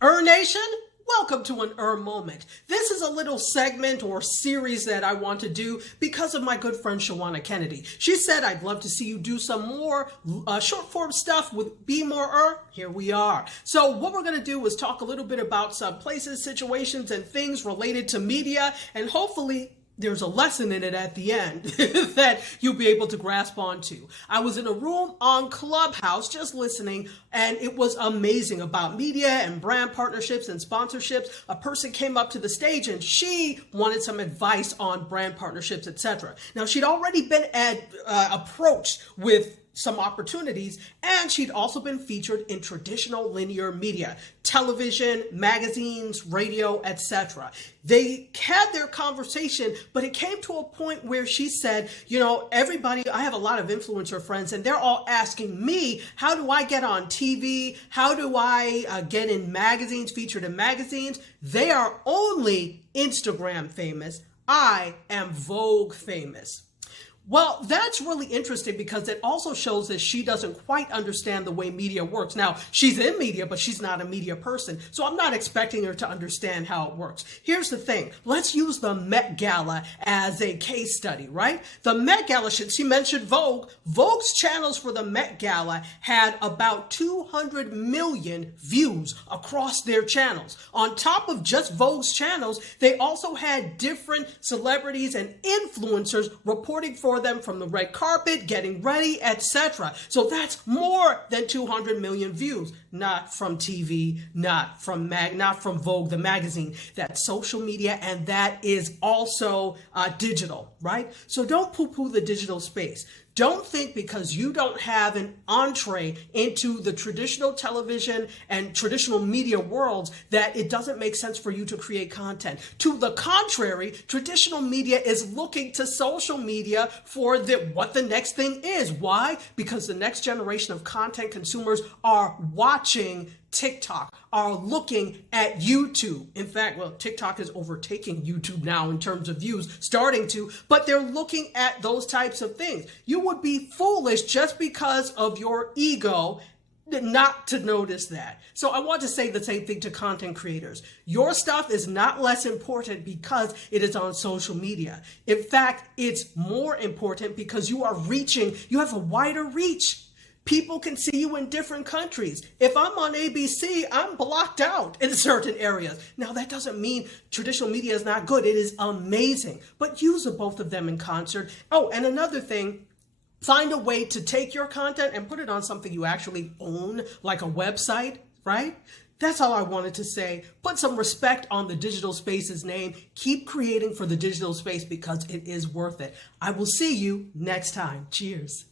Nation, welcome to an Moment. This is a little segment or series that I want to do because of my good friend Shawana Kennedy. She said, I'd love to see you do some more short form stuff with Be More. Here we are. So what we're going to do is talk a little bit about some places, situations, and things related to media, and hopefully there's a lesson in it at the end that you'll be able to grasp onto. I was in a room on Clubhouse just listening, and it was amazing about media and brand partnerships and sponsorships. A person came up to the stage and she wanted some advice on brand partnerships, etc. Now, she'd already been approached with some opportunities, and she'd also been featured in traditional linear media, television, magazines, radio, etc. They had their conversation, but it came to a point where she said, everybody, I have a lot of influencer friends, and they're all asking me, how do I get on TV? How do I get in magazines, featured in magazines? They are only Instagram famous. I am Vogue famous. Well, that's really interesting because it also shows that she doesn't quite understand the way media works. Now, she's in media, but she's not a media person, so I'm not expecting her to understand how it works. Here's the thing. Let's use the Met Gala as a case study, right? The Met Gala, she mentioned Vogue. Vogue's channels for the Met Gala had about 200 million views across their channels. On top of just Vogue's channels, they also had different celebrities and influencers reporting for them from the red carpet, getting ready, etc. So that's more than 200 million views, not from TV, not from Vogue, the magazine. That's social media, and that is also digital, right? So don't poo-poo the digital space. Don't think because you don't have an entree into the traditional television and traditional media worlds that it doesn't make sense for you to create content. To the contrary, traditional media is looking to social media for what the next thing is. Why? Because the next generation of content consumers are watching TikTok, are looking at YouTube. In fact, TikTok is overtaking YouTube now in terms of views, but they're looking at those types of things. You would be foolish just because of your ego not to notice that. So I want to say the same thing to content creators. Your stuff is not less important because it is on social media. In fact, it's more important because you have a wider reach. People can see you in different countries. If I'm on ABC, I'm blocked out in certain areas. Now, that doesn't mean traditional media is not good. It is amazing. But use both of them in concert. Oh, and another thing, find a way to take your content and put it on something you actually own, like a website, right? That's all I wanted to say. Put some respect on the digital space's name. Keep creating for the digital space because it is worth it. I will see you next time. Cheers.